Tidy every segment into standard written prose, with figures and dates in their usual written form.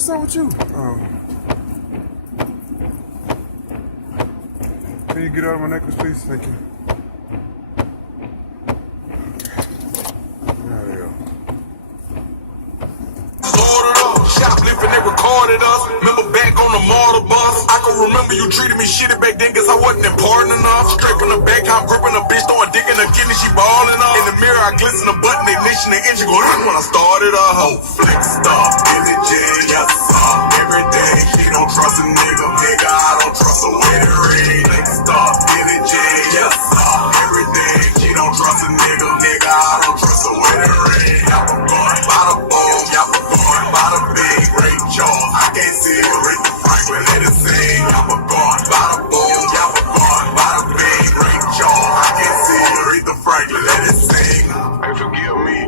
What's up with you? Can you get out of my necklace, please? Thank you. There we go. Shoplifting, they recorded us. Remember back on the mortar bus? I can remember you treated me shitty back then cause I wasn't important enough. Straight from the back, I'm gripping a bitch, throwing dick in her kidney, she ballin' up. In the mirror, I glisten the button, ignition, the engine go when I started a hoe. Flexed up, Billy J, yes sir. Every day, she don't trust a nigga, I don't trust a wedding ring. Flexed up, Billy J, yes sir. Every day, she don't trust a nigga, I don't trust a wedding ring. Y'all were born by the boom, y'all were born by the big Ray Charles. I can't see it, Aretha Franklin, let it sing. Y'all were born by the boom, y'all were born by the big Ray Charles. I can't see it, Aretha Franklin, let it sing. Hey, forgive me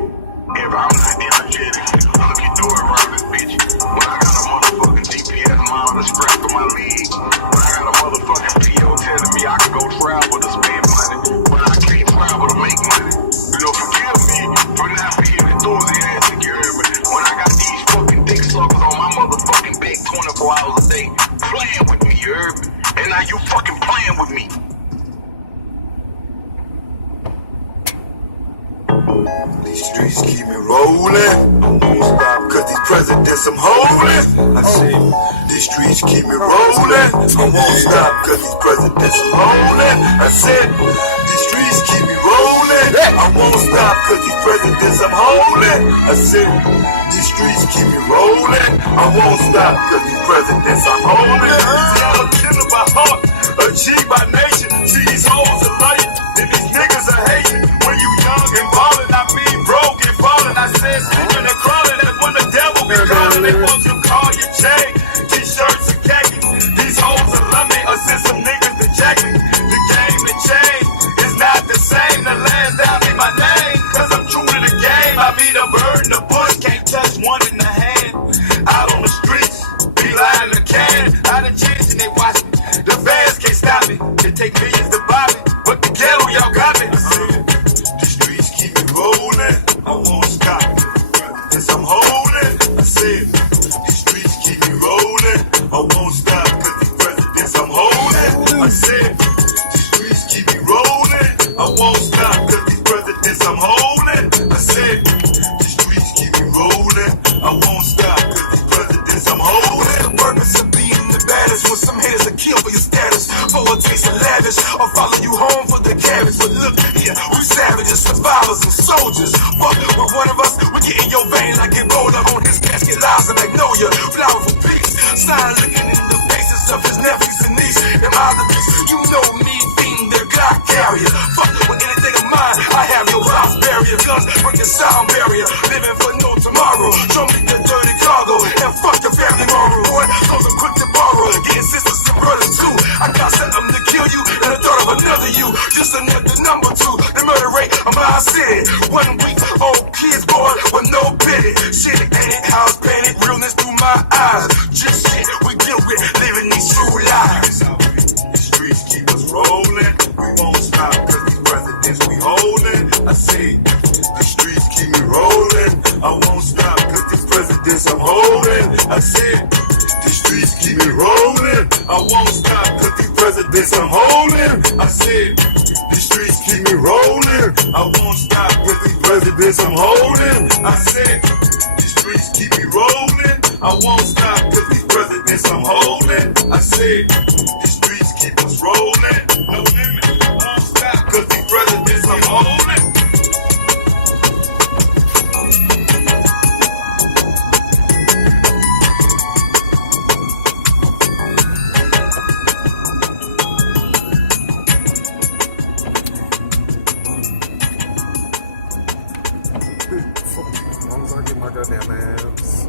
if I'm not energetic. Look, you do it right, this bitch. When I got a motherfucking GPS mount to strap to my leg, when I got a motherfucking PO telling me I can go travel to spend money, when I can't travel to make money. You know, forgive me for not being enthusiastic, you hear me? When I got these fucking dick suckers on my motherfucking back 24 hours a day, playing with me, you heard me? And now you fucking playing with me. These streets keep me rolling. I won't stop cause these presidents I'm holding. I say, these streets keep me rolling. I won't stop cause these presidents I'm holding. I said, these streets keep me rolling. I won't stop cause these presidents I'm holding. I said, these streets keep me rolling. I won't stop cause these presidents I'm holding. I'm a killer by heart, a G by nation. See these hoes are lying, and these niggas are hating. When you young and ballin', I mean broke and fallin'. I said sleeping and crawling, that's when the devil be calling. They want you call your chain, t-shirts and khaki. These hoes are love me, or send some niggas to jack me. The game to change is not the same. The last down in my name, cause I'm true to the game. I be the bird in the bush, can't touch one in the hand. Out on the streets, be lying in the can. I done changed and they watch me. The fans can't stop me. They take millions to buy me, but the ghetto y'all got me. The streets keep me rolling. I won't stop. Cause I'm holding. I said, the streets keep me rolling. I won't stop cause these presidents I'm holding. I said, the streets keep me rolling. I won't stop cause these presidents I'm holding. I said, the streets keep me rolling. I won't stop cause these presidents I'm holding. The purpose of being the baddest when some haters are killed for your status. For a taste of lavish, I'll follow you home for the cabbage. But look here, we savages, survivors and soldiers. Fuck with one of us, we get in your vein like get rolled up on his casket. Lives and magnolia, flower for peace. Sign looking in the faces of his nephews and nieces. Am I the beast? You know me, being their Glock carrier. Fuck with anything of mine, I have your house barrier. Guns breaking sound barrier, living for no tomorrow. Show me the dirty cargo and fuck your family moral. Boy, cause I'm quick to borrow, getting sisters and brothers too. I got something to kill you and the thought of another you. Just another number two. The murder rate of my city. 1 week old kids born with no pity. Shit ain't it, house painted, realness through my eyes. Just shit we deal with, living these true lives. The streets keep us rolling. We won't stop cause these presidents we holding. I say, the streets keep me rolling. I won't stop cause these presidents I'm holding. I said, the streets keep me rolling. I won't stop cause these presidents I'm holding. I said, the streets keep me rolling. I won't stop cause these presidents I'm holding. I said, the streets keep me rolling. I won't stop cause these presidents I'm holding. I said, the streets keep us rolling. No limit, won't stop cause these presidents I'm holding. As long as I get my goddamn ass.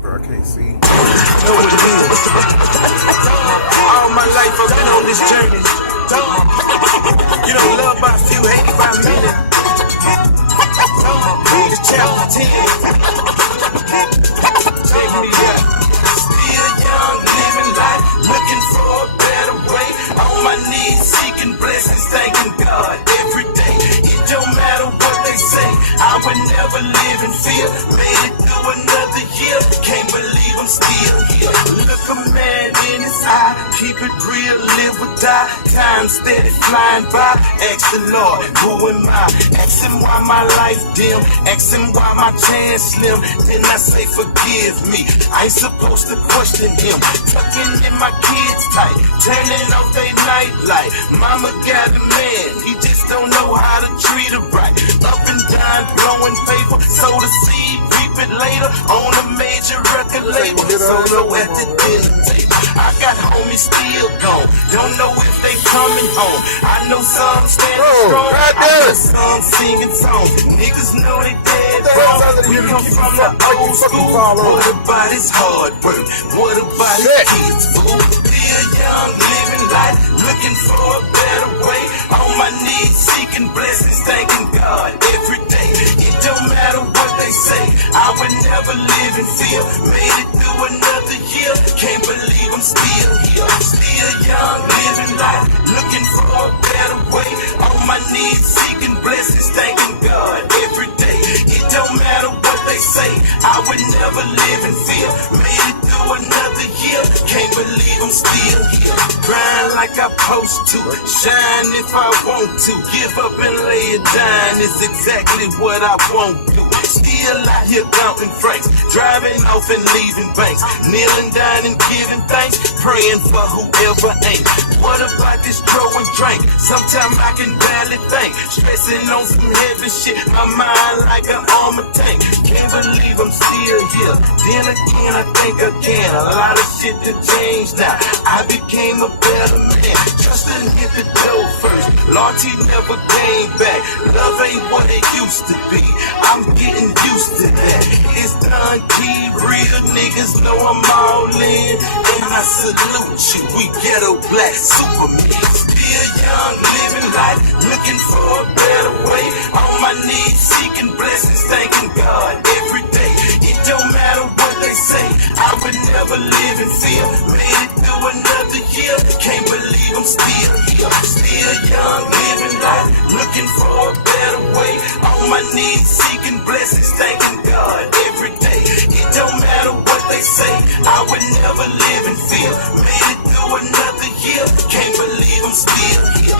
Bro, I can't see. Know what it is. All my life I've been on this journey. You know, loved by a few, hated by many. It's chapter 10. Take me up. Still young, living life, looking for a better way. On my knees, seeking blessings, thanking God every day. It don't matter what they say, I would never live in fear. Made it through another year. Can't believe I'm still here. Look a man in his eye, keep it real, live or die. Time steady flying by. Ask the Lord, who am I? Ask him why my life dim. Ask him why my chance slim. Then I say forgive me. I ain't supposed to question him. Tucking in my kids tight, turning off they night light. Mama got a man, he just don't know how to treat her right. Up and down, blowing paper, sow the seed, reap it later. On a major record label, solo at the dinner table. I got homies still gone, don't know if they coming home. I know some standing strong, I know some singing songs. Niggas know they dead wrong. We come from the old school. What about his hard work? What about his kids? Still young, living life, looking for a better way. On my knees, seeking blessings, thanking God every day. It don't matter what they say, I would never live in fear. Made it through another year, can't believe I'm still here. Still young, living life, looking for a better way. On my knees, seeking blessings, thanking God every day. It don't matter what they say, I would never live in fear. Made it through another year, can't believe I'm still here. Grind like I supposed to, shine if I want to. Give up and lay it down is exactly what I won't do. Still out here counting francs, driving off and leaving banks, kneeling down and giving thanks, praying for whoever ain't. What about this growing drink? Sometimes I can barely think, stressing on some heavy shit, my mind like an armor tank. Can't believe I'm still here. Then again, I think again, a lot of shit to change now. I became a better man, trust and hit the door first. Lottie never came back, love ain't what it used to be. I'm getting used to that. It's done, key, real niggas know I'm all in, and I salute you. We ghetto black supermen. Still young, living life, looking for a better way. On my knees, seeking blessings, thanking God every day. It don't matter what they say, I would never live in fear. Made it through another year, can't believe I'm still here. Still young, living life, looking for a better way. On my knees, seeking blessings, thanking God every day. It don't matter what they say, I would never live in fear. Made it through another year, can't believe I'm still here.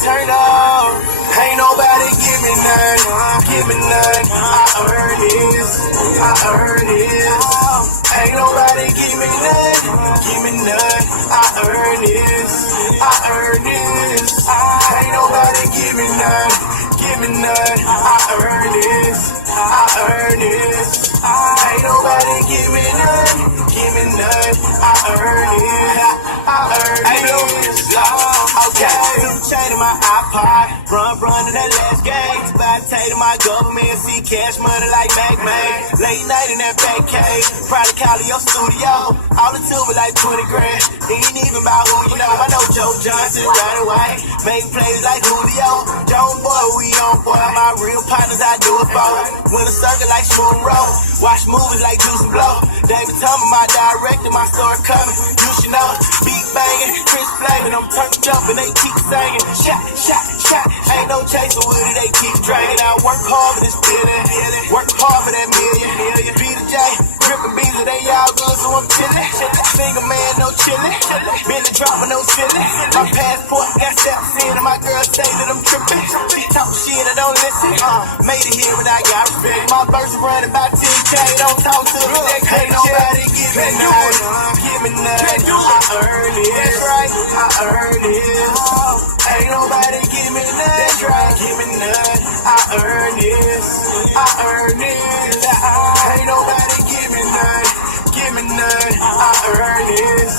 Turn up, ain't nobody give me none, I earn this, ain't nobody give me none, I earn this, ain't nobody give me none, I earn this, ain't nobody give me none, I earn this, okay. Chain in my iPod, run to that last game. Spotted my government, see cash money like Mac. Late night in that back cave, probably call your studio. All the tuba like 20 grand. Ain't even about who you know. I know Joe Johnson, Ronnie White, make plays like Julio. Joe boy, we on boy. My real partners, I do it for. Win a circle like Shooting Row. Watch movies like Juice and Blow. David Thomas, my director, my story coming. You should know, beat banging, Chris flaming. I'm turned up and they keep singing. Shot, ain't no chaser with it, they keep dragging. I work hard for this feeling, work hard for that million. Be the J, drippin' beans, they all good, so I'm chillin'. Finger man, no chillin'. Been the drop, no ceiling. My passport got steps in, and my girl say that I'm trippin'. She talk shit, I don't listen. Made it here, but I got respect. My verse running about 10K, don't talk to me, that ain't nobody give me none. I earn it, I earn it. Ain't nobody give me none. That's right, give me none. I earn this. Ain't nobody give me none. I earn this.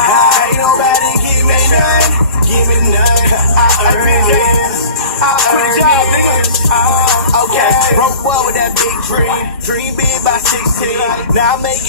Ain't nobody give me none. I earn this. Okay, broke boy with that big dream. Dream big by 16. Now I make it.